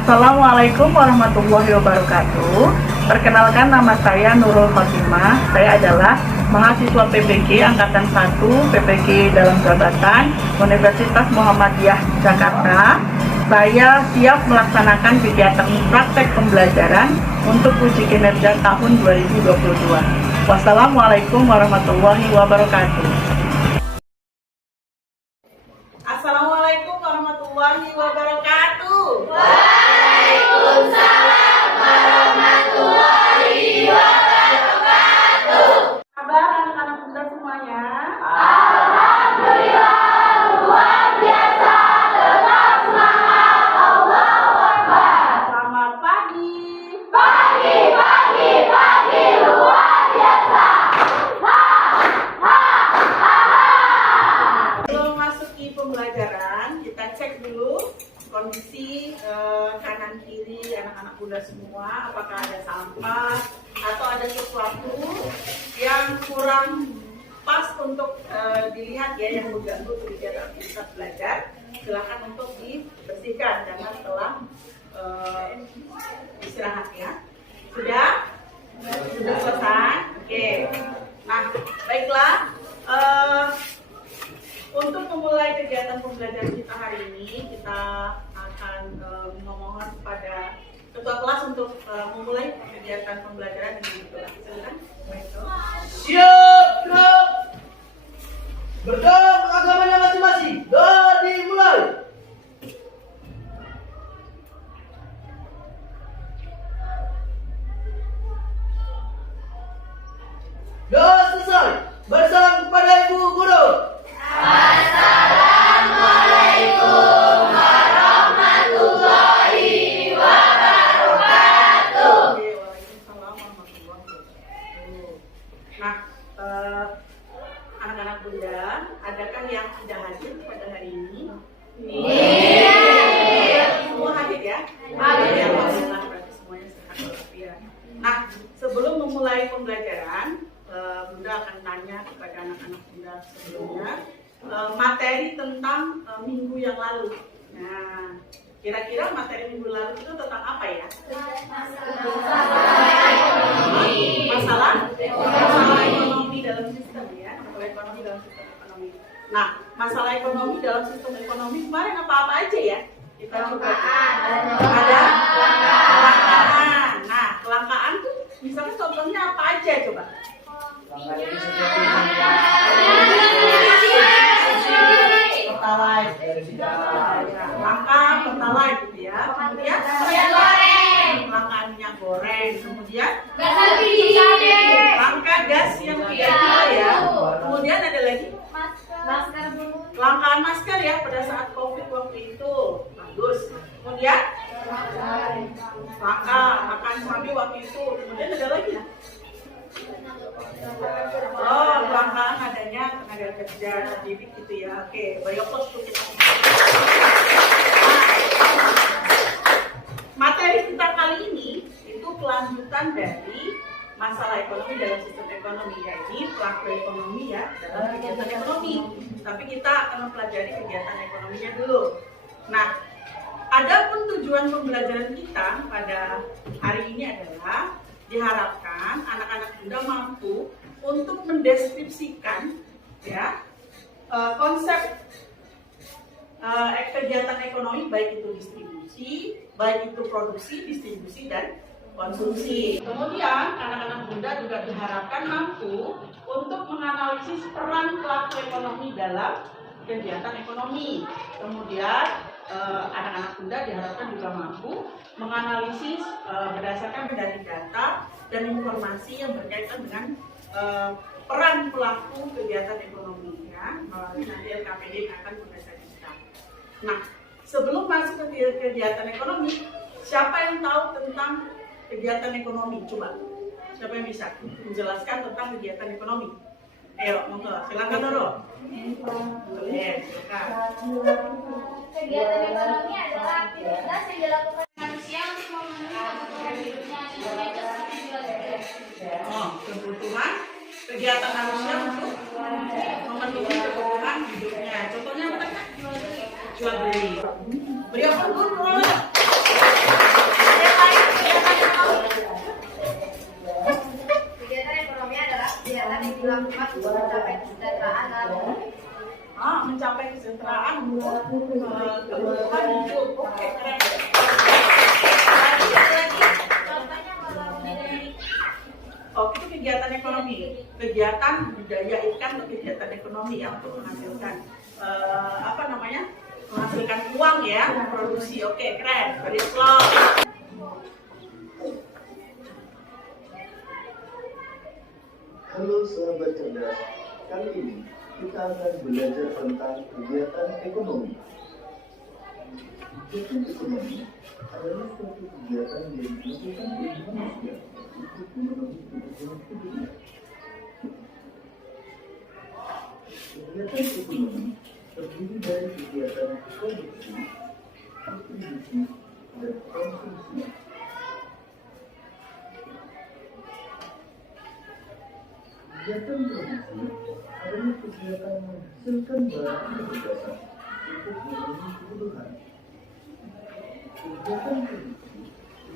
Assalamualaikum warahmatullahi wabarakatuh. Perkenalkan, nama saya Nurul Khotimah. Saya adalah mahasiswa PPG Angkatan 1 PPG dalam jabatan Universitas Muhammadiyah Jakarta. Saya siap melaksanakan kegiatan praktek pembelajaran untuk uji kinerja tahun 2022. Wassalamualaikum warahmatullahi wabarakatuh. Assalamualaikum warahmatullahi wabarakatuh. Waalaikumsalam warahmatullahi wabarakatuh. Kabar anak-anak muda semuanya? Alhamdulillah, luar biasa. Tetap semangat. Allahu Akbar. Selamat pagi. Pagi, pagi, pagi, luar biasa. Sebelum masuki pembelajaran, kita cek dulu kondisi kanan kiri anak-anak muda semua, apakah ada sampah atau ada sesuatu yang kurang pas untuk dilihat ya, yang mengganggu kegiatan aktivitas belajar. Silakan untuk dibersihkan karena setelah istirahat ya. Sudah selesai. Oke. Nah, baiklah. Untuk memulai kegiatan pembelajaran kita hari ini, kita akan memohon kepada ketua kelas untuk memulai kegiatan pembelajaran ini. Silakan. Siap, gerak. Berdoa agamanya masing-masing. Doa dimulai. Doa selesai. Bersalam kepada Ibu Guru. Assalamualaikum warahmatullahi wabarakatuh. Waalaikumsalam warahmatullahi wabarakatuh. Nah, anak-anak bunda, adakah yang tidak hadir pada hari ini? Semua hadir ya? Hadir. Ya, alhamdulillah, berarti semuanya sehat walafiat. Nah, sebelum memulai pembelajaran, bunda akan tanya kepada anak-anak bunda sebelumnya materi tentang minggu yang lalu. Nah, kira-kira materi minggu lalu itu tentang apa ya? Masalah ekonomi dalam sistem ya, masalah ekonomi dalam sistem ekonomi. Nah, masalah ekonomi dalam sistem ekonomi kemarin apa-apa aja ya? Kita coba. Ada kelangkaan. Nah, kelangkaan tuh misalnya contohnya apa aja coba? Pertalite, langka pertalite gitu ya. Kemudian kelangkaan minyak goreng. Kemudian langka gas yang tidak ya. Kemudian ada lagi kelangkaan masker ya pada saat COVID waktu itu. Bagus. Kemudian langka makan cabai waktu itu. Kemudian ada lagi ya. Oh, kelangkaan adanya tenaga kerja jadi gitu ya. Oke, bayokos tuh. Materi kita kali ini itu kelanjutan dari masalah ekonomi dalam sistem ekonomi, yaitu pelaku ekonomi ya dalam kegiatan ekonomi. Tapi kita akan mempelajari kegiatan ekonominya dulu. Nah, adapun tujuan pembelajaran kita pada hari ini adalah diharapkan anak-anak muda mampu untuk mendeskripsikan ya konsep kegiatan ekonomi, baik itu distribusi, baik itu produksi, distribusi, dan konsumsi. Kemudian anak-anak muda juga diharapkan mampu untuk menganalisis peran pelaku ekonomi dalam kegiatan ekonomi. Kemudian anak-anak muda diharapkan juga mampu menganalisis berdasarkan dari data dan informasi yang berkaitan dengan peran pelaku kegiatan ekonomi ya, melalui nanti LKPD yang akan bekerja kita. Nah, sebelum masuk ke kegiatan ekonomi, siapa yang tahu tentang kegiatan ekonomi? Coba, siapa yang bisa menjelaskan tentang kegiatan ekonomi? Ayo, monggo, silakan dulu. Silakan. Kegiatan ekonomi adalah aktivitas yang dilakukan manusia untuk memenuhi kebutuhan hidupnya. Itu seperti jual beli. Kebutuhan kegiatan manusia untuk memenuhi kebutuhan hidupnya. Contohnya apa kan? Jual beli. Beli apa dulu? Kegiatan ekonomi adalah kegiatan yang dilakukan untuk mencapai kesejahteraan dalam Mencapai kesejahteraan kebutuhan hidup. Oke, keren. contohnya kalau dari Itu kegiatan ekonomi. Kegiatan budidayakan itu kegiatan ekonomi ya, untuk menghasilkan menghasilkan uang ya, produksi. Oke, keren. Very slow. Halo sahabat cerdas, kali ini kita akan belajar tentang kegiatan ekonomi. Kegiatan ekonomi adalah suatu kegiatan yang dilakukan oleh manusia untuk memenuhi kebutuhan hidupnya. Kegiatan ekonomi terdiri dari kegiatan produksi, distribusi, dan konsumsi. Kegiatan produksi adalah kegiatan menghasilkan barang atau jasa untuk memenuhi kebutuhan. Kegiatan produksi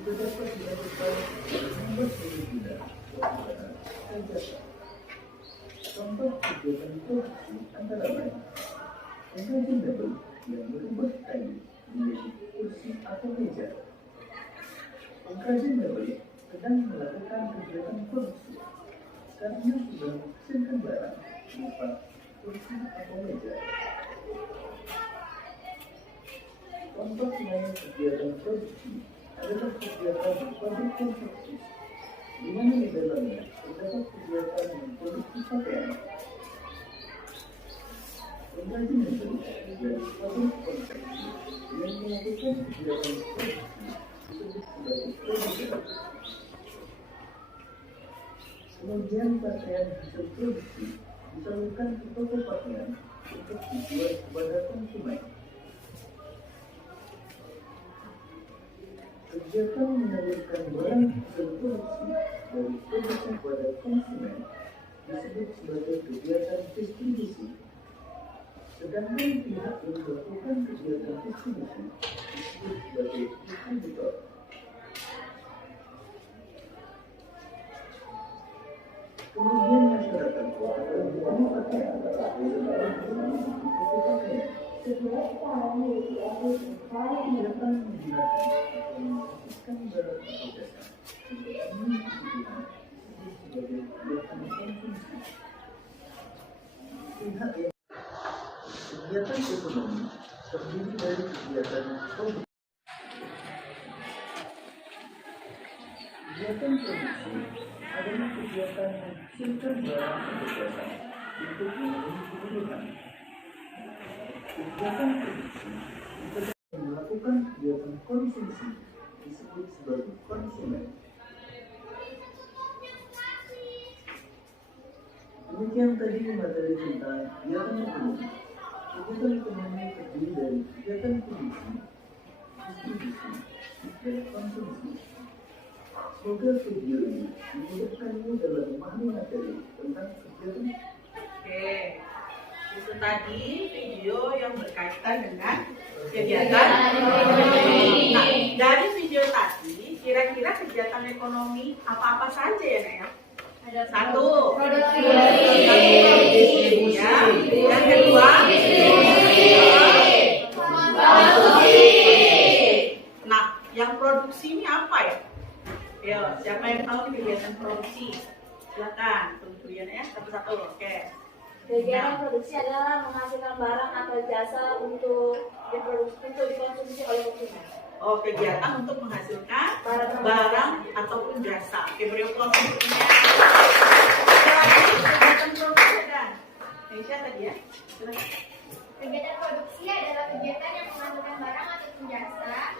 juga dapat dilakukan dengan membuat pengguna barang dan jasa. Contoh kegiatan produksi antara lain pengrajin mebel yang merubah kayu menjadi kursi atau meja. Pengrajin mebel sedang melakukan kegiatan produksi karena sudah menghasilkan barang berupa kursi atau meja. Contoh lain kegiatan produksi adalah kegiatan pabrik konstruksi, di mana di dalamnya terdapat kegiatan memproduksi pakaian. Pengrajin mebel dari pabrik konstruksi yang melakukan kegiatan produksi disebut sebagai produsen. Kemudian pakaian hasil produksi disalurkan ke toko pakaian untuk dijual kepada konsumen. Kegiatan menyalurkan barang hasil produksi dari produsen kepada konsumen disebut sebagai kegiatan distribusi. Sedangkan pihak yang melakukan kegiatan distribusi disebut sebagai distributor. Kemudian masyarakat akan membeli pakaian setelah kegiatan menggunakan atau menghasilkan barang atau jasa untuk memenuhi kebutuhan disebut sebagai kegiatan konsumsi. Kegiatan ekonomi terdiri dari kegiatan produksi. Kegiatan produksi adalah kegiatan menghasilkan barang atau jasa untuk memenuhi kebutuhan. Kegiatan produksi juga melakukan kegiatan konsumsi disebut sebagai konsumen. Demikian tadi materi tentang kegiatan ekonomi. Kegiatan ekonomi terdiri dari kegiatan produksi, distribusi, dan konsumsi. Semoga video ini memudahkanmu dalam memahami materi tentang kegiatan. Oke, itu tadi video yang berkaitan dengan kegiatan ekonomi. Nah, dari video tadi, kira-kira kegiatan ekonomi apa-apa saja ya, Nek ya? Satu, produksi. Ya. Yang kedua, konsumsi. Nah, yang produksi ini apa ya? Yo, siapa yang tahu kegiatan produksi? Silakan, tentunya ya, satu-satu. Oke. Kegiatan produksi adalah menghasilkan barang atau jasa untuk dikonsumsi oleh konsumen. Oh, kegiatan untuk menghasilkan barang ataupun jasa. Oke, beri aplaus untuknya. Kegiatan produksi ada. Aisyah tadi ya. Silakan. Kegiatan produksi adalah kegiatan yang menghasilkan barang ataupun jasa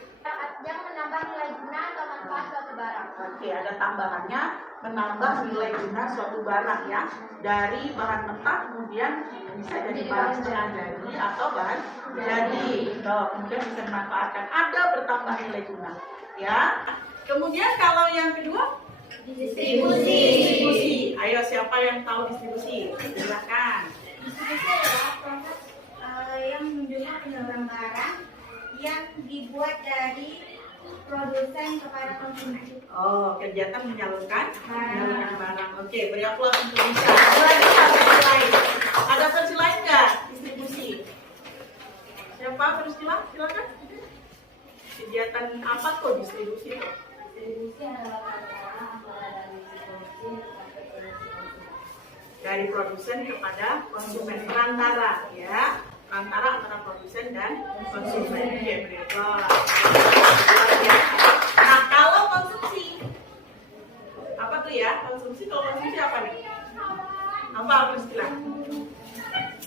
yang menambah nilai guna atau manfaat suatu barang. Oke, ada tambahannya menambah nilai guna suatu barang ya. Dari bahan mentah kemudian bisa jadi bahan setengah jadi atau bahan jadi. Kemudian bisa dimanfaatkan. Ada bertambah nilai guna ya. Kemudian kalau yang kedua distribusi. Ayo siapa yang tahu distribusi? Silakan. Distribusi adalah proses yang menunjukkan penyaluran barang yang dibuat dari produsen kepada konsumen. Oh, kegiatan menyalurkan barang. Oke, beri aplaus untuk Lisa. Ada versi lain? Ada versi lain nggak? Distribusi. Siapa versi lain? Silakan. Kegiatan apa tuh distribusi? Distribusi adalah perantara antara dari produsen kepada konsumen. Dari produsen kepada konsumen. Perantara ya. Perantara antara produsen dan konsumen. Oke, beri aplaus. Nah, kalau konsumsi apa tuh ya? Konsumsi apa nih? Apa istilah?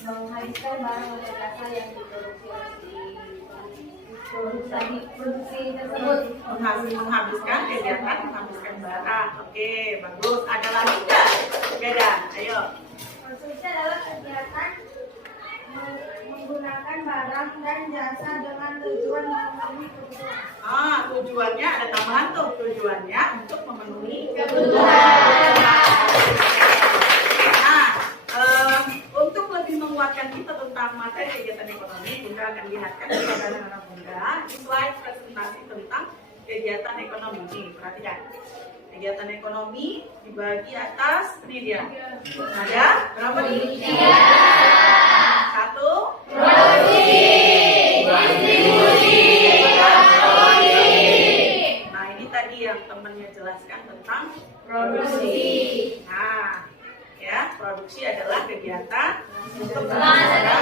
Menghabiskan barang atau jasa yang diproduksi tersebut. Menghabiskan kegiatan menghabiskan barang. Oke, bagus. Ada lagi nggak? Beda. Ayo. Konsumsi adalah kegiatan menggunakan barang dan jasa dengan tujuan memenuhi kebutuhan. Tujuannya ada tambahan tuh. Tujuannya untuk memenuhi Kebutuhan. Nah, untuk lebih menguatkan kita tentang materi kegiatan ekonomi, Bunda akan lihatkan kepada anak-anak Bunda slide presentasi tentang kegiatan ekonomi. Nih, perhatikan. Kegiatan ekonomi dibagi atas ini dia. Ada berapa nih? 1. Nah, ini tadi yang temannya jelaskan tentang produksi. Nah, ya, produksi adalah kegiatan untuk menghasilkan.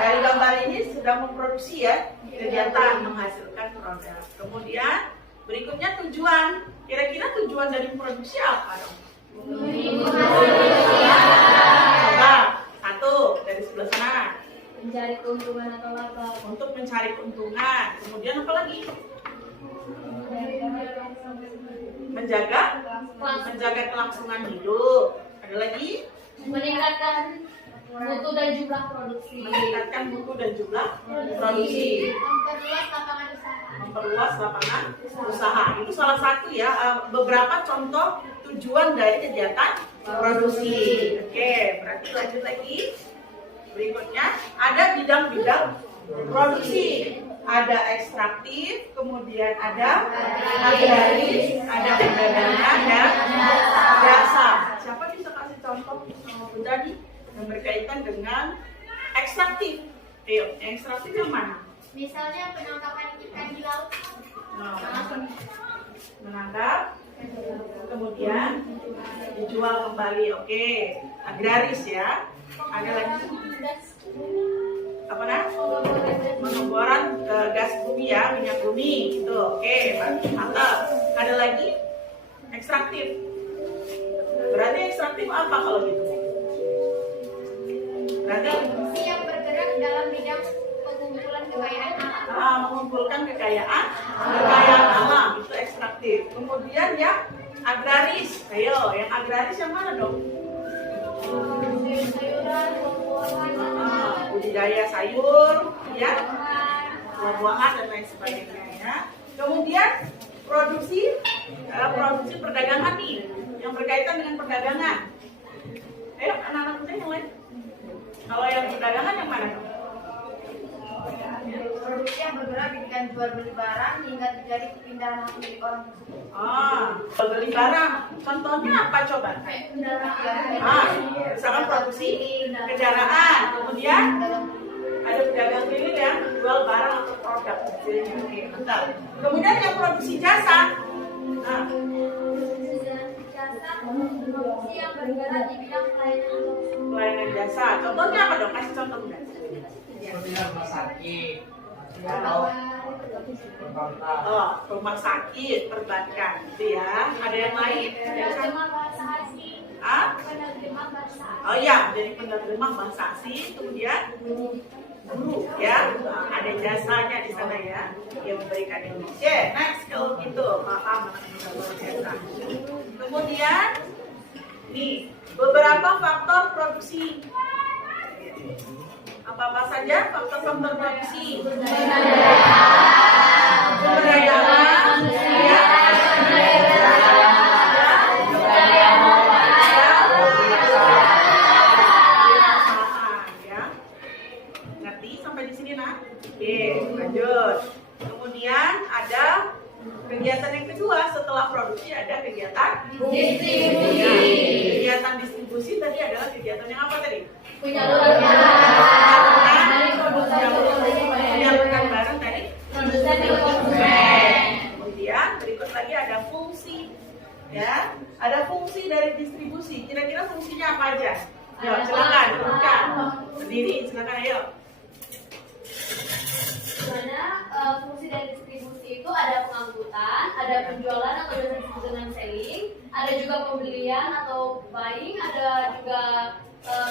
Dari gambar ini sudah memproduksi ya, kegiatan menghasilkan produk. Kemudian berikutnya tujuan. Kira-kira tujuan dari produksi apa dong? Coba, 1 dari sebelah sana. Mencari keuntungan atau laba. Untuk mencari keuntungan. Kemudian apa lagi? Menjaga kelangsungan hidup. Ada lagi? Meningkatkan mutu dan jumlah produksi. Meningkatkan mutu dan jumlah produksi. Memperluas lapangan usaha. Memperluas lapangan usaha. Itu salah satu ya, beberapa contoh tujuan dari kegiatan produksi. Oke, berarti lanjut lagi. Berikutnya ada bidang-bidang produksi. Ada ekstraktif, kemudian ada agraris, ada perdagangan dan jasa. Siapa bisa kasih contoh tadi yang berkaitan dengan ekstraktif? Ayo, ekstraktif yang mana? Misalnya penangkapan ikan di laut. Menangkap, kemudian dijual kembali. Oke, agraris ya. Ada lagi apa nah? Pengeboran gas bumi ya, minyak bumi gitu. Oke, mantap. Ada lagi ekstraktif. Berarti ekstraktif apa kalau gitu? Berarti Produksi yang bergerak dalam bidang pengumpulan kekayaan alam. mengumpulkan kekayaan alam itu ekstraktif. Kemudian yang agraris. Ayo, yang agraris yang mana dong? Sayuran, buah-buahan, Budidaya sayur, ya, buah-buahan dan lain sebagainya. Ya. Kemudian produksi perdagangan nih, yang berkaitan dengan perdagangan. Ayo, anak-anak muda yang lain. Kalau yang perdagangan yang mana dong? produksi yang bergerak di bidang jual beli barang hingga terjadi perpindahan hak milik orang tersebut. Jual beli barang. Contohnya apa coba? Misalkan produksi kendaraan, kemudian ada pedagang keliling yang jual barang atau produk. Oke, mantap. Kemudian yang produksi jasa. Jasa promosi yang bergerak di bidang Pelayanan jasa. Contohnya apa dong? Kasih contoh enggak? Seperti rumah sakit, Ya. perbankan. Oh, rumah sakit, perbankan, gitu ya. Ada yang lain? penerjemah bahasa asing, Ah? penerjemah bahasa asing. Oh iya, jadi penerjemah bahasa asing, kemudian guru, ya. Ada jasanya di sana ya, yang memberikan ilmu. Oke, next kalau gitu, paham luar biasa. Kemudian, nih beberapa faktor produksi. Apa saja faktor-faktor produksi? Sumber daya alam, ya. Ya. Ngerti sampai di sini, nak? Oke, lanjut. Kemudian ada kegiatan yang kedua setelah produksi, ada kegiatan distribusi. Kegiatan distribusi tadi adalah kegiatan yang apa tadi? Menyalurkan barang dari Produsen ke konsumen. kemudian berikut lagi ada fungsi, ya, ada fungsi dari distribusi. Kira-kira fungsinya apa aja? Ayo, silakan, bukan berdiri, silakan ayo. Dimana fungsi dari distribusi itu ada pengangkutan, ada penjualan atau yang disebut dengan selling, ada juga pembelian atau buying, ada juga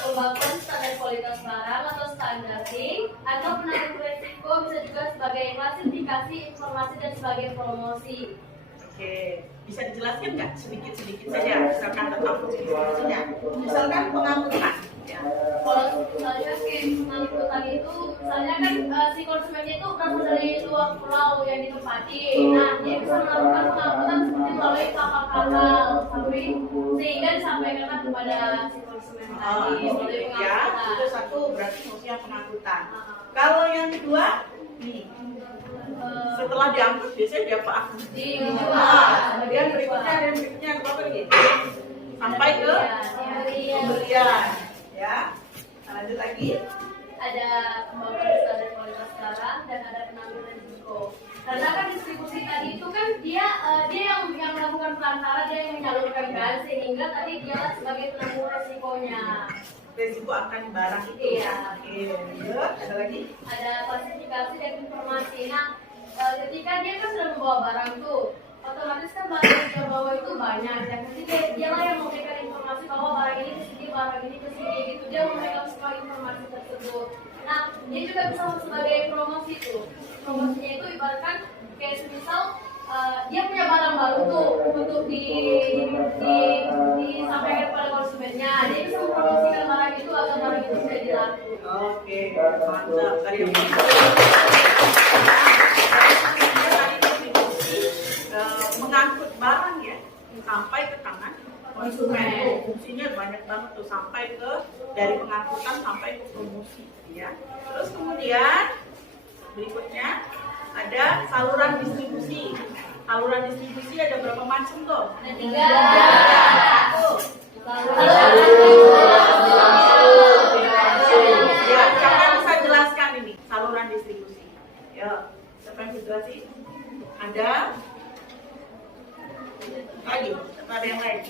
pembagian standar kualitas barang atau standarding, atau penanggung resiko, bisa juga sebagai klasifikasi informasi dan sebagai promosi. Oke, bisa dijelaskan nggak sedikit-sedikit saja, misalkan tentang fungsi-fungsinya. Misalkan pengangkutan, ya. Kalau misalnya kayak pengangkutan itu, misalnya kan si konsumennya itu berasal dari luar pulau yang ditempati. Nah, dia bisa melakukan pengangkutan seperti melalui kapal-kapal, sehingga disampaikan kepada si konsumen tadi melalui Ya, pengangkutan. itu satu berarti fungsinya pengangkutan. Kalau yang kedua, nih, setelah diangkut biasanya dia apa? Kemudian berikutnya ada yang berikutnya apa lagi? Sampai ke pembelian, ya. Nah, lanjut lagi. Ada pembagian standar kualitas barang dan ada penangguhan risiko. Karena kan distribusi tadi itu kan dia yang melakukan perantara, dia yang menyalurkan kan, sehingga tadi dia sebagai penanggung resikonya. Risiko akan barang itu. Iya. Oke, lanjut. Ada lagi? Ada klasifikasi dan informasi. Nah, ketika dia kan sudah membawa barang tuh, otomatis kan barang yang dia bawa itu banyak. Dan ketika dialah yang memberikan informasi bahwa barang ini kesini, barang ini kesini, gitu. Dia memberikan semua informasi tersebut. Nah, dia juga bisa sebagai promosi tuh. Promosinya itu ibaratkan kayak semisal dia punya barang baru tuh untuk disampaikan kepada konsumennya. Dia bisa mempromosikan barang itu agar barang itu bisa dilaku. Oke, mantap. Tadi yang mengangkut barang ya sampai ke tangan konsumen. Fungsinya banyak banget tuh, sampai ke dari pengangkutan sampai ke promosi, ya. Terus kemudian berikutnya ada saluran distribusi. Saluran distribusi ada berapa macam tuh? Ada 3. Ya, siapa yang bisa jelaskan ini saluran distribusi? Ya, siapa yang bisa jelasin? Ada lagi? Ada yang lain?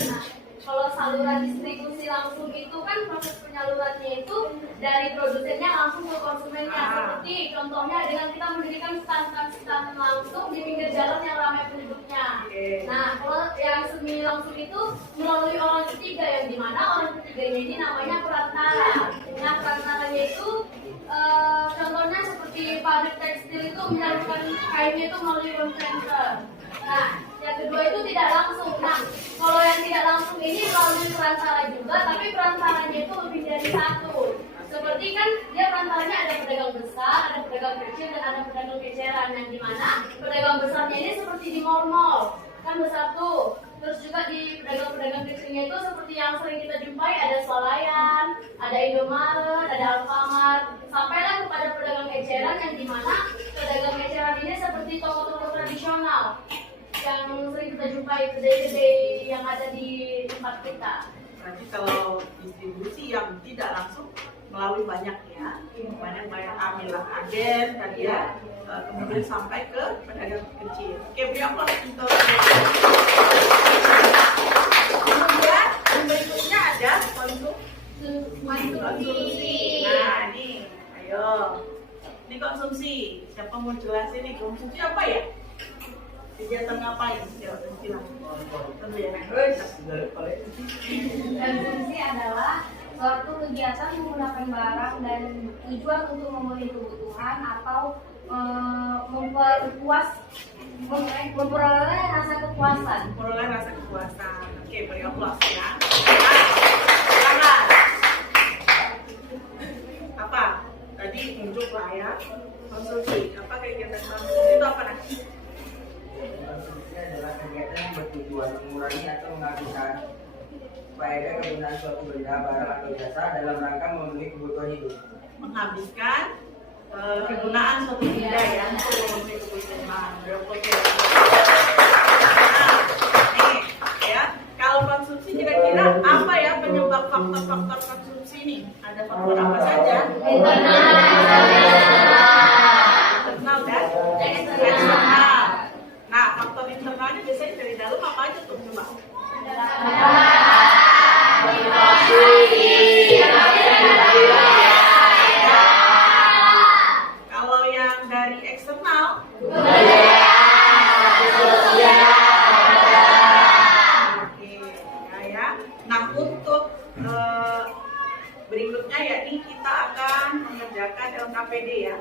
Nah, kalau saluran distribusi langsung itu kan proses penyalurannya itu dari produsennya langsung ke konsumennya. Seperti contohnya dengan kita mendirikan stand langsung di pinggir jalan yang ramai penduduknya. Nah, kalau yang semi langsung itu melalui orang ketiga, yang dimana orang ketiganya ini namanya perantara. Nah, perantaranya itu contohnya seperti pabrik tekstil itu menyalurkan kainnya itu melalui konveyor. Nah, yang kedua itu tidak langsung. Nah, kalau yang tidak langsung ini melalui perantara juga, tapi perantaranya itu lebih dari satu. Seperti kan dia perantaranya ada pedagang besar, ada pedagang kecil, dan ada pedagang eceran. Yang dimana pedagang besarnya ini seperti di mall-mall, kan besar tuh. Terus juga di pedagang-pedagang kecilnya itu seperti yang sering kita jumpai, ada Swalayan, ada Indomaret, ada Alfamart. Sampailah kepada pedagang eceran, yang dimana pedagang eceran ini seperti toko-toko tradisional yang sering kita jumpai, kedai-kedai yang ada di tempat kita. Berarti kalau distribusi yang tidak langsung melalui banyak amilah agen tadi ya, kemudian sampai ke pedagang kecil. Oke, beri aplaus untuk Konsumsi apa ya? Kegiatan ngapain? Silakan. Tentu ya. Konsumsi adalah suatu kegiatan menggunakan barang dan tujuan untuk memenuhi kebutuhan atau memperoleh rasa kepuasan. Memperoleh rasa kepuasan. Oke, beri aplaus ya. Silakan. Apa? Tadi unjuk lah ya. Konsumsi. Apa kegiatan konsumsi itu apa nanti? Konsumsi adalah kegiatan yang bertujuan mengurangi atau menghabiskan faedah kegunaan suatu benda, barang atau jasa dalam rangka memenuhi kebutuhan hidup. Menghabiskan kegunaan suatu benda ya untuk memenuhi kebutuhan. Oke. Nah, nih ya. Kalau konsumsi kira-kira apa ya penyebab faktor-faktor konsumsi ini? Ada faktor apa saja? Internal dan eksternal. Nah, faktor internalnya biasanya dari dalam apa aja tuh? Coba. Kalau yang dari eksternal, oke, ya. Nah, untuk berikutnya yakni kita akan mengerjakan LKPD ya.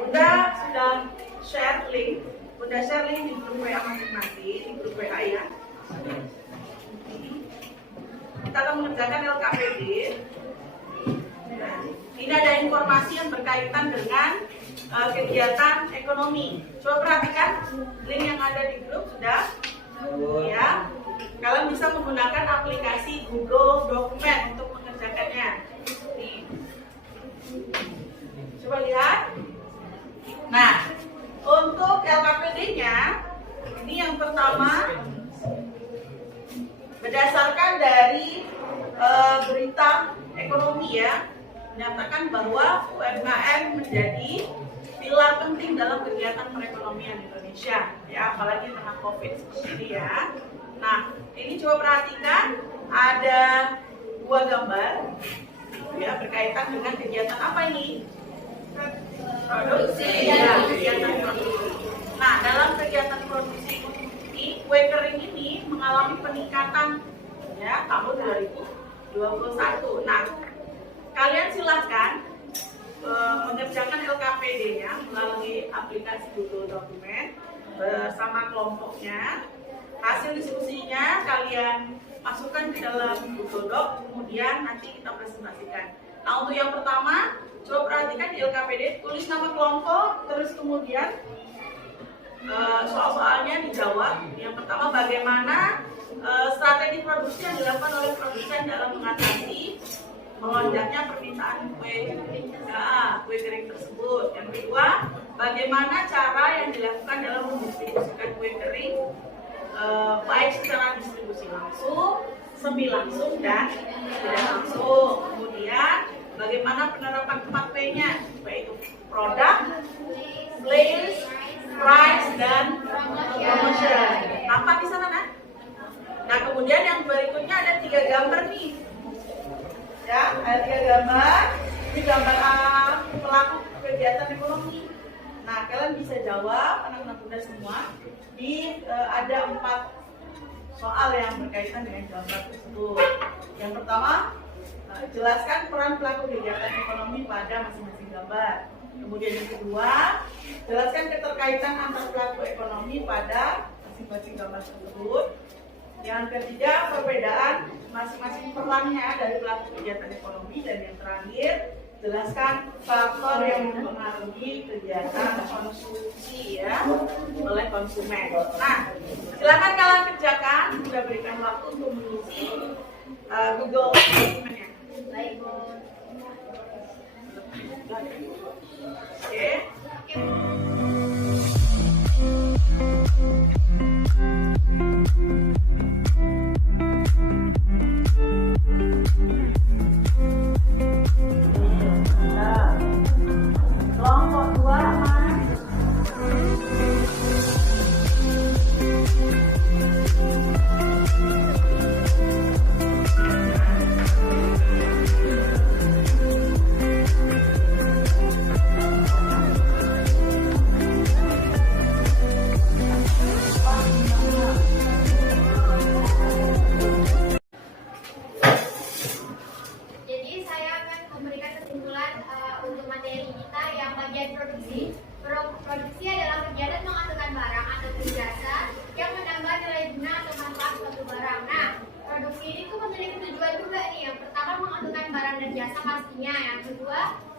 Sudah share link di grup WA masing-masing, di grup WA ya. Kita akan mengerjakan LKPD. Ini ada informasi yang berkaitan dengan kegiatan ekonomi. Coba perhatikan link yang ada di grup sudah. Ya, kalian bisa menggunakan aplikasi Google Dokumen untuk mengerjakannya. Nih. Coba lihat. Nah, untuk LKPD-nya, ini yang pertama berdasarkan dari berita ekonomi ya, menyatakan bahwa UMKM menjadi pilar penting dalam kegiatan perekonomian Indonesia ya, apalagi tengah COVID seperti ini ya. Nah, ini coba perhatikan ada dua gambar ya berkaitan dengan kegiatan apa ini? Produksi ya, kegiatan produksi. Nah, dalam kegiatan produksi ini, kue kering ini mengalami peningkatan ya tahun 2021. Nah, kalian silakan mengerjakan LKPD-nya melalui aplikasi Google Dokumen bersama kelompoknya. Hasil diskusinya kalian masukkan ke dalam Google Doc, kemudian nanti kita presentasikan. Nah, untuk yang pertama, coba perhatikan di LKPD, tulis nama kelompok, terus kemudian soal-soalnya dijawab. Yang pertama, bagaimana strategi produksi yang dilakukan oleh produsen dalam mengatasi melonjaknya permintaan kue kering tersebut. Yang kedua, bagaimana cara yang dilakukan dalam mendistribusikan kue kering baik secara distribusi langsung, semi langsung dan tidak langsung. Kemudian bagaimana penerapan 4P-nya, yaitu produk, place, price, dan promotion. Nampak di sana, nah? Nah, kemudian yang berikutnya ada 3 gambar nih. Ya, ada 3 gambar. Ini gambar pelaku kegiatan ekonomi. Nah, kalian bisa jawab, anak-anak muda semua. Ada 4 soal yang berkaitan dengan gambar tersebut. Yang pertama, jelaskan peran pelaku kegiatan ekonomi pada masing-masing gambar. Kemudian yang kedua, jelaskan keterkaitan antar pelaku ekonomi pada masing-masing gambar tersebut. Yang ketiga, perbedaan masing-masing perannya dari pelaku kegiatan ekonomi. Dan yang terakhir, jelaskan faktor yang mempengaruhi kegiatan konsumsi ya oleh konsumen. Nah, silakan kalian kerjakan. Sudah berikan waktu untuk mengisi Google Dokumennya. Baik, Bu. Oke. Kelompok 2, Mas.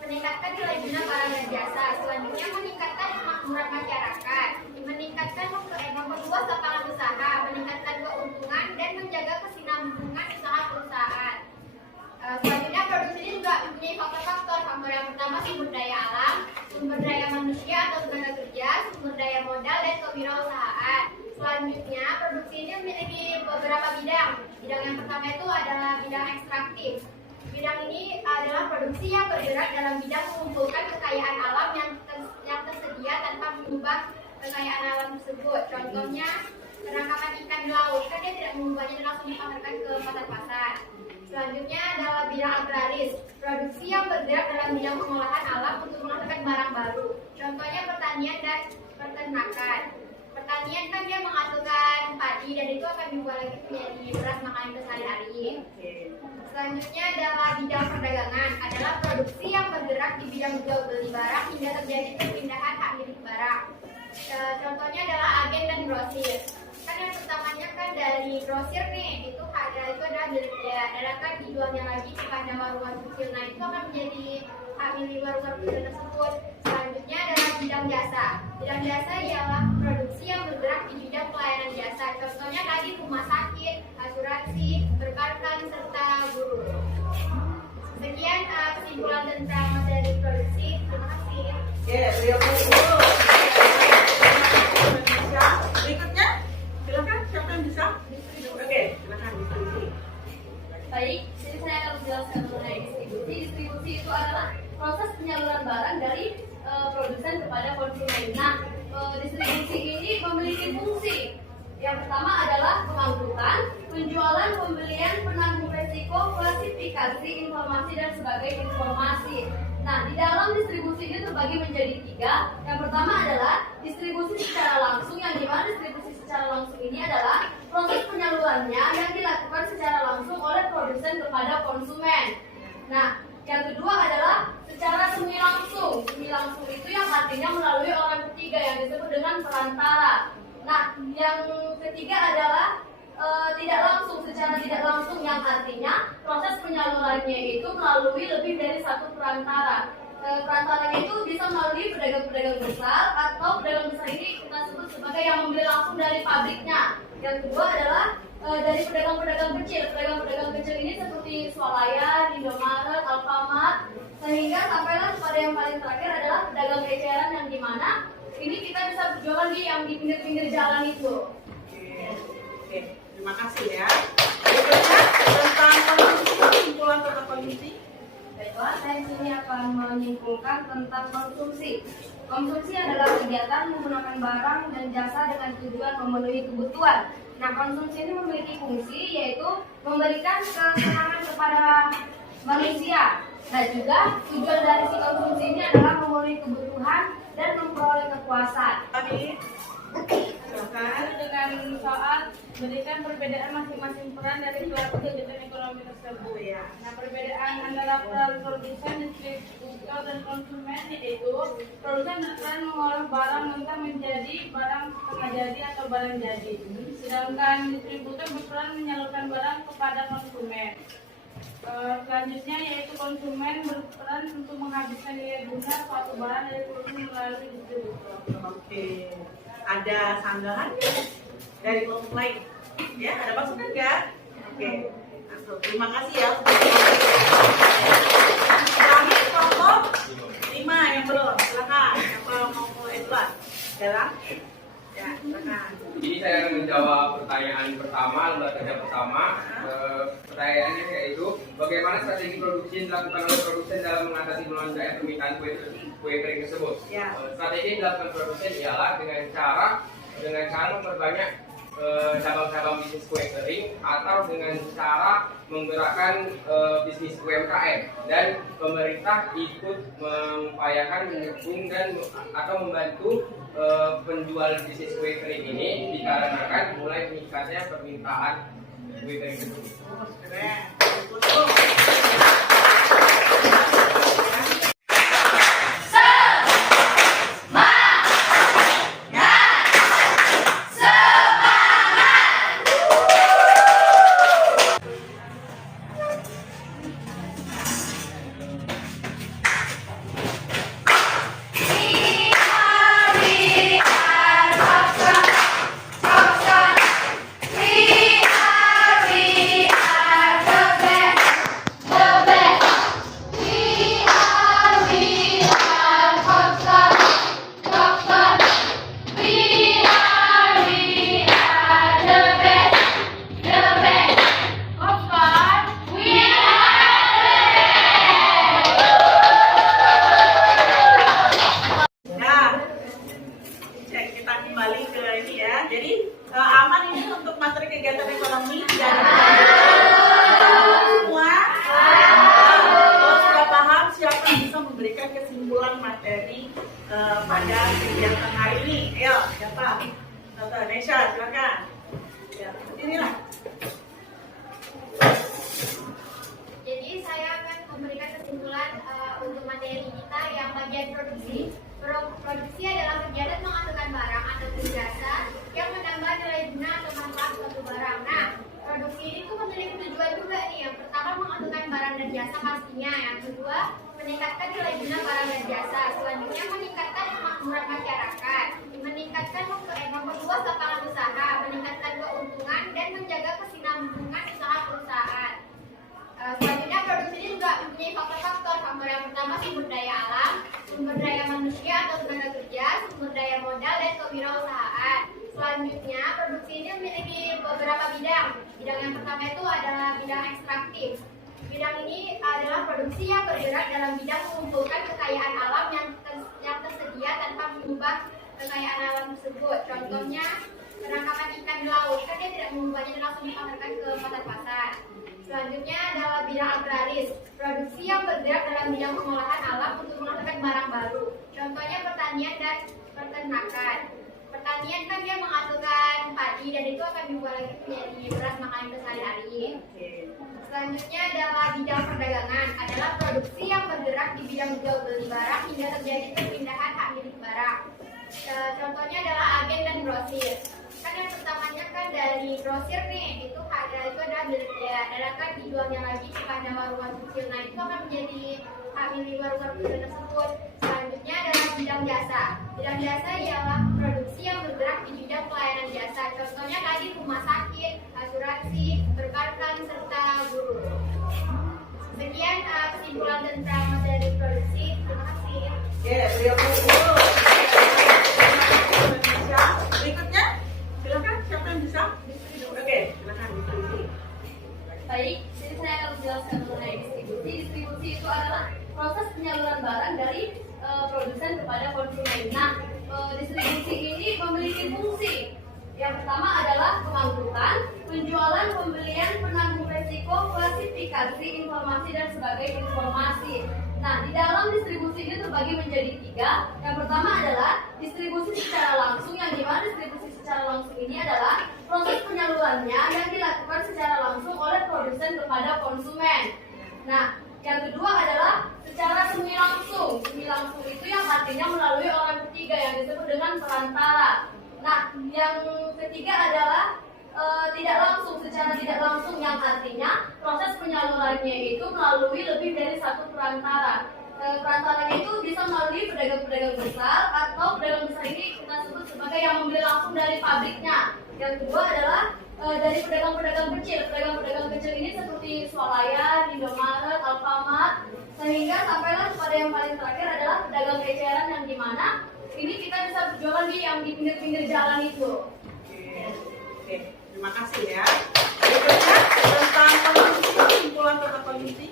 meningkatkan nilai guna barang dan jasa. Selanjutnya meningkatkan kemakmuran masyarakat, meningkatkan memperluas lapangan usaha, meningkatkan keuntungan dan menjaga kesinambungan usaha perusahaan. Selanjutnya produksi ini juga mempunyai faktor-faktor. Faktor yang pertama sumber daya alam, sumber daya manusia atau tenaga kerja, sumber daya modal dan kewirausahaan. Selanjutnya produksi ini memiliki beberapa bidang. Bidang yang pertama itu adalah bidang ekstraktif. Bidang ini adalah produksi yang bergerak dalam bidang mengumpulkan kekayaan alam yang tersedia tanpa mengubah kekayaan alam tersebut. Contohnya penangkapan ikan di laut, kan dia tidak mengubahnya dan langsung dipasarkan ke pasar-pasar. Selanjutnya adalah bidang agraris, produksi yang bergerak dalam bidang pengolahan alam untuk menghasilkan barang baru. Contohnya pertanian dan peternakan. Pertanian kan dia menghasilkan padi dan itu akan diubah lagi menjadi beras makanan sehari-hari. Selanjutnya adalah bidang perdagangan, adalah produksi yang bergerak di bidang jual beli barang hingga terjadi perpindahan hak milik barang. Contohnya adalah agen dan grosir. Kan yang pertamanya kan dari grosir nih, itu adalah milik dia, dan akan dijualnya lagi kepada warung-warung kecil. Nah itu akan menjadi hak milik warung-warung kecil tersebut. Selanjutnya adalah bidang jasa. Bidang jasa ialah produksi yang bergerak di bidang pelayanan jasa. Contohnya tadi rumah sakit, asuransi, perbankan, serta guru. Sekian kesimpulan tentang materi produksi. Terima kasih. Beliau dulu. Berikutnya, silakan siapa yang bisa? Oke, silakan diskusi. Baik, jadi saya akan menjelaskan mengenai distribusi. Distribusi itu adalah proses penyaluran barang dari produsen kepada konsumen. Nah, distribusi ini memiliki fungsi. Yang pertama adalah pengangkutan, penjualan, pembelian, penanggung resiko, klasifikasi, informasi, dan sebagai informasi. Nah, di dalam distribusi ini terbagi menjadi 3. Yang pertama adalah distribusi secara langsung, yang dimana distribusi secara langsung ini adalah proses penyalurannya yang dilakukan secara langsung oleh produsen kepada konsumen. Nah, yang kedua adalah secara semi langsung. Semi langsung itu yang artinya melalui orang ketiga yang disebut dengan perantara. Nah, yang ketiga adalah tidak langsung, secara tidak langsung, yang artinya proses penyalurannya itu melalui lebih dari satu perantara. Perantaranya itu bisa melalui pedagang-pedagang besar, atau pedagang besar ini kita sebut sebagai yang membeli langsung dari pabriknya. Yang kedua adalah dari pedagang-pedagang kecil. Pedagang-pedagang kecil ini seperti Swalayan, Indomaret, Alfamart, sehingga sampailah kepada yang paling terakhir adalah pedagang eceran, yang dimana ini kita bisa berjualan yang di pinggir-pinggir jalan itu. Oke, terima kasih ya. Berikutnya tentang konsumsi, kesimpulan tentang konsumsi. Baiklah, saya di sini akan menyimpulkan tentang konsumsi. Konsumsi adalah kegiatan menggunakan barang dan jasa dengan tujuan memenuhi kebutuhan. Nah, konsumsi ini memiliki fungsi yaitu memberikan kesenangan kepada manusia. Nah, juga tujuan dari si konsumsi ini adalah memenuhi kebutuhan dan memperoleh kepuasan. Tadi, silakan. Dengan soal berikan perbedaan masing-masing peran dari pelaku kegiatan ekonomi tersebut. Ya. Nah, perbedaan antara peran produsen, distributor, dan konsumen yaitu produsen berperan mengolah barang mentah menjadi barang setengah jadi atau barang jadi, sedangkan distributor berperan menyalurkan barang kepada konsumen. Selanjutnya yaitu konsumen berperan untuk menghabiskan nilai guna suatu barang dari produsen melalui distributor. Oke. Ada sanggahan dari kelompok lain? Ya, ada masukan nggak? Oke. Masuk. Terima kasih ya. Terakhir kelompok 5 yang belum. Silakan. Apa mau mulai duluan? Dalam? Ya, silakan. Jadi saya akan menjawab pertanyaan pertama, lembaga kerja pertama. Pertanyaannya yaitu bagaimana strategi produksi yang dilakukan oleh produsen dalam mengatasi melonjaknya permintaan kue kering tersebut. Ya. Strategi yang dilakukan produsen ialah dengan cara memperbanyak cabang-cabang bisnis kue kering atau dengan cara menggerakkan bisnis UMKM, dan pemerintah ikut mengupayakan mendukung dan atau membantu penjual bisnis kue kering ini dikarenakan mulai meningkatnya permintaan kue kering tersebut. Keren. Aman ini untuk materi kegiatan ekonomi? Ya. Semua? Kalau sudah paham, siapa yang bisa memberikan kesimpulan materi pada kegiatan hari ini? Ayo, siapa? Tante Nesha, silakan. Ya, inilah. Jadi saya akan memberikan kesimpulan untuk materi kita yang bagian produksi. Produksi adalah kegiatan menghasilkan barang atau jasa yang menambah nilai guna atau manfaat suatu barang. Nah, produksi ini tuh memiliki tujuan juga nih. Yang pertama menghasilkan barang dan jasa pastinya. Yang kedua meningkatkan nilai guna barang dan jasa. Selanjutnya meningkatkan kemakmuran masyarakat, meningkatkan memperluas lapangan usaha, meningkatkan keuntungan dan menjaga kesinambungan usaha perusahaan. Selanjutnya produksi ini juga mempunyai faktor-faktor. Faktor yang pertama sumber daya alam, sumber daya manusia atau tenaga kerja, sumber daya modal dan kewirausahaan. Selanjutnya produksi ini memiliki beberapa bidang. Bidang yang pertama itu adalah bidang ekstraktif. Bidang ini adalah produksi yang bergerak dalam bidang mengumpulkan kekayaan alam yang tersedia tanpa mengubah kekayaan alam tersebut. Contohnya penangkapan ikan di laut, kan dia tidak mengubahnya dan langsung dipasarkan ke pasar-pasar. Selanjutnya adalah bidang agraris, produksi yang bergerak dalam bidang pengolahan alam untuk menghasilkan barang baru. Contohnya pertanian dan peternakan. Pertanian kan dia menghasilkan padi dan itu akan dibuat lagi menjadi beras makanan sehari-hari. Selanjutnya adalah bidang perdagangan, adalah produksi yang bergerak di bidang jual beli barang hingga terjadi perpindahan hak milik barang. Contohnya adalah agen dan grosir. Kan yang pertamanya kan dari grosir nih, itu adalah milik dia, dan akan dijualnya lagi kepada warung-warung kecil. Nah itu akan menjadi hak milik warung-warung kecil tersebut. Selanjutnya adalah bidang jasa. Bidang jasa ialah produksi yang bergerak di bidang pelayanan jasa. Contohnya tadi rumah sakit, asuransi, perbankan, serta guru. Sekian kesimpulan tentang materi produksi. Terima kasih. Beliau dulu. Berikutnya, silakan siapa yang bisa? Oke, silakan diskusi. Baik, jadi saya akan menjelaskan mengenai distribusi. Distribusi itu adalah proses penyaluran barang dari produsen kepada konsumen. Nah, distribusi ini memiliki fungsi. Yang pertama adalah pengangkutan, penjualan, pembelian, penanggung resiko, klasifikasi, informasi, dan sebagai informasi. Nah, di dalam distribusi ini terbagi menjadi 3. Yang pertama adalah distribusi secara langsung, yang dimana distribusi secara langsung ini adalah proses penyalurannya yang dilakukan secara langsung oleh produsen kepada konsumen. Nah, yang kedua adalah secara semi langsung. Semi langsung itu yang artinya melalui orang ketiga yang disebut dengan perantara. Nah, yang ketiga adalah tidak langsung, secara tidak langsung, yang artinya proses penyalurannya itu melalui lebih dari satu perantara. Perantaranya itu bisa melalui pedagang-pedagang besar, atau pedagang besar ini kita sebut sebagai yang membeli langsung dari pabriknya. Yang kedua adalah dari pedagang-pedagang kecil. Pedagang-pedagang kecil ini seperti Swalayan, Indomaret, Alfamart, sehingga sampailah kepada yang paling terakhir adalah pedagang eceran, yang dimana ini kita bisa berjualan di pinggir-pinggir jalan itu. Oke, terima kasih ya. Berikutnya tentang konsumsi, kesimpulan tentang konsumsi.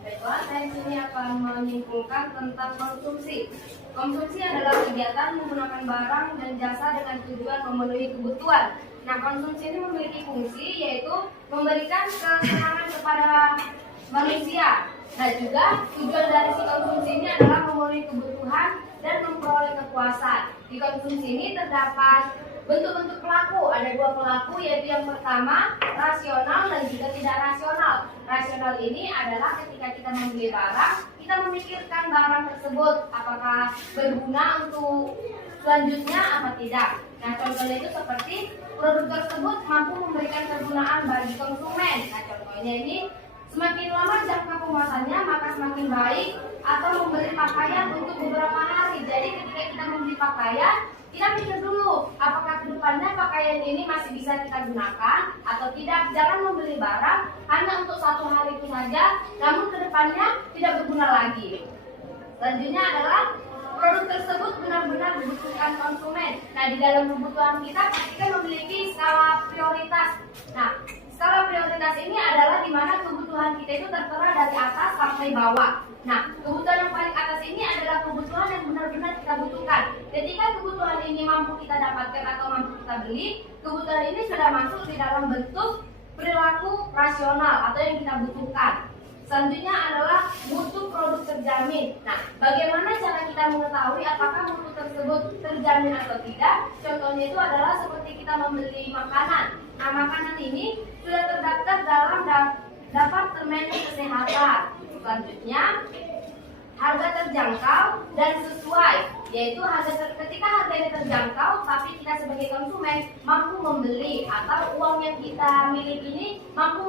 Baiklah, saya di sini akan menyimpulkan tentang konsumsi. Konsumsi adalah kegiatan menggunakan barang dan jasa dengan tujuan memenuhi kebutuhan. Nah, konsumsi ini memiliki fungsi yaitu memberikan kesenangan kepada manusia. Nah, juga tujuan dari si konsumsi ini adalah memenuhi kebutuhan dan memperoleh kepuasan. Di konsumsi ini terdapat bentuk-bentuk pelaku. Ada 2 pelaku, yaitu yang pertama rasional dan juga tidak rasional. Rasional ini adalah ketika kita membeli barang, kita memikirkan barang tersebut apakah berguna untuk selanjutnya apa tidak. Nah, contohnya itu seperti produk tersebut mampu memberikan kegunaan bagi konsumen. Nah, contohnya ini semakin lama jangka kemasannya maka semakin baik, atau membeli pakaian untuk beberapa hari. Jadi ketika kita membeli pakaian, kita pikir dulu apakah kedepannya pakaian ini masih bisa kita gunakan atau tidak. Jangan membeli barang hanya untuk 1 hari itu saja, namun kedepannya tidak berguna lagi. Selanjutnya adalah produk tersebut benar-benar dibutuhkan konsumen. Nah, di dalam kebutuhan kita pastikan memiliki skala prioritas. Nah, skala prioritas ini adalah di mana kebutuhan kita itu tertera dari atas sampai bawah. Nah, kebutuhan yang paling atas ini adalah kebutuhan yang benar-benar kita butuhkan. Ketika kebutuhan ini mampu kita dapatkan atau mampu kita beli, kebutuhan ini sudah masuk di dalam bentuk perilaku rasional atau yang kita butuhkan. Selanjutnya adalah mutu produk terjamin. Nah, bagaimana cara kita mengetahui apakah mutu tersebut terjamin atau tidak? Contohnya itu adalah seperti kita membeli makanan. Nah, makanan ini sudah terdaftar dalam Departemen Kesehatan. Selanjutnya, harga terjangkau dan sesuai, yaitu ketika harga ini terjangkau, tapi kita sebagai konsumen mampu membeli atau uang yang kita miliki ini mampu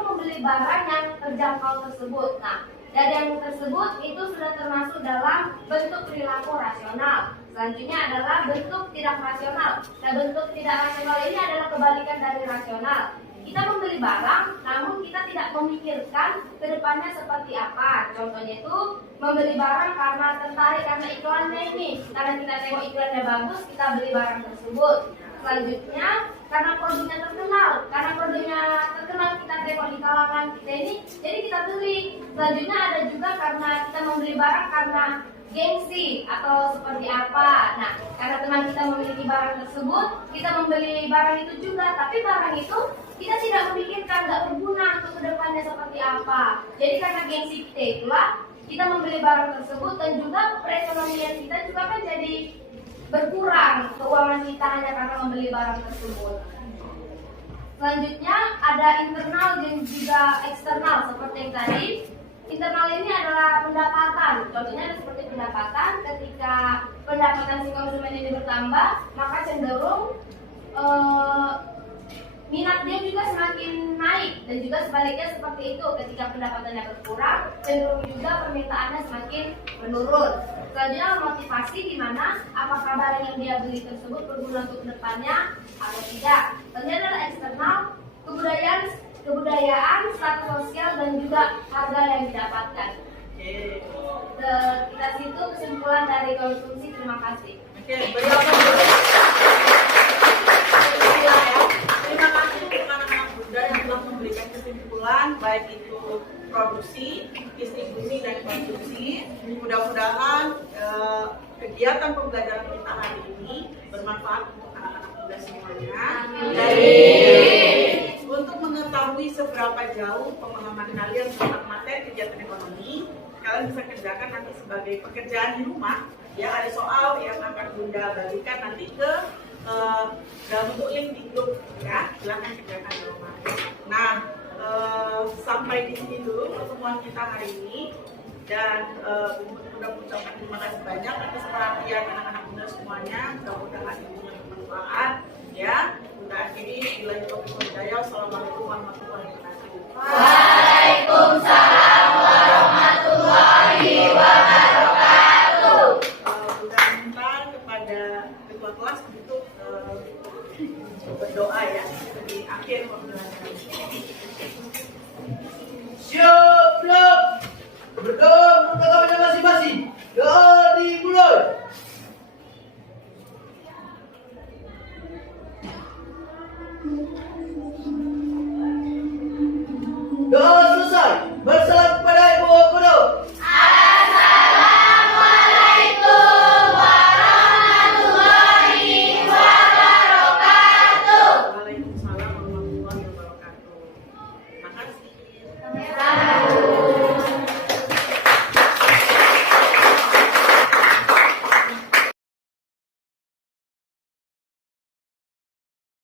membeli barang yang terjangkau tersebut. Nah, dari yang tersebut itu sudah termasuk dalam bentuk perilaku rasional. Selanjutnya adalah bentuk tidak rasional. Nah, bentuk tidak rasional ini adalah kebalikan dari rasional. Kita membeli barang, namun kita tidak memikirkan ke depannya seperti apa. Contohnya itu membeli barang karena tertarik karena iklannya ini. Karena kita tengok iklannya bagus, kita beli barang tersebut. Selanjutnya, karena produknya terkenal. Karena produknya terkenal, kita tengok di kalangan kita ini, jadi kita beli. Selanjutnya ada juga karena kita membeli barang karena gengsi atau seperti apa. Nah, karena teman kita memiliki barang tersebut, kita membeli barang itu juga. Tapi barang itu kita tidak memikirkan, nggak berguna untuk kedepannya seperti apa. Jadi karena gengsi kita itulah kita membeli barang tersebut, dan juga perekonomian kita juga kan jadi berkurang keuangan kita hanya karena membeli barang tersebut. Selanjutnya ada internal dan juga eksternal seperti yang tadi. Internal ini adalah pendapatan. Contohnya seperti pendapatan, ketika pendapatan si konsumen ini bertambah, maka cenderung minat dia juga semakin naik, dan juga sebaliknya seperti itu. Ketika pendapatannya berkurang, cenderung juga permintaannya semakin menurun. Selanjutnya motivasi, di mana apakah barang yang dia beli tersebut berguna untuk kedepannya atau tidak. Selanjutnya adalah eksternal, kebudayaan, status sosial, dan juga harga yang didapatkan. Kita situ kesimpulan dari konsumsi. Terima kasih. Terima kasih untuk anak-anak muda yang telah memberikan kesimpulan, baik itu produksi, distribusi, dan konsumsi. Mudah-mudahan kegiatan pembelajaran kita hari ini bermanfaat untuk anak-anak muda semuanya. Untuk mengetahui seberapa jauh pemahaman kalian tentang materi kegiatan ekonomi, kalian bisa kerjakan nanti sebagai pekerjaan di rumah. Ya, ada soal yang akan Bunda bagikan nanti ke dalam bentuk link di grup, ya, silahkan kerjakan di rumah. Nah, sampai di sini dulu pertemuan kita hari ini, dan mudah mengucapkan terima kasih banyak atas perhatian anak-anak muda semuanya. Mudah-mudahan ini bermanfaat, ya. Bunda akhiri, billahi taufiq wal hidayah. Wassalamualaikum warahmatullahi wabarakatuh. Waalaikumsalam warahmatullahi wabarakatuh. Bunda minta kepada ketua kelas untuk berdoa, ya, di akhir pembelajaran. Siap, berdoa menurut agama masing-masing.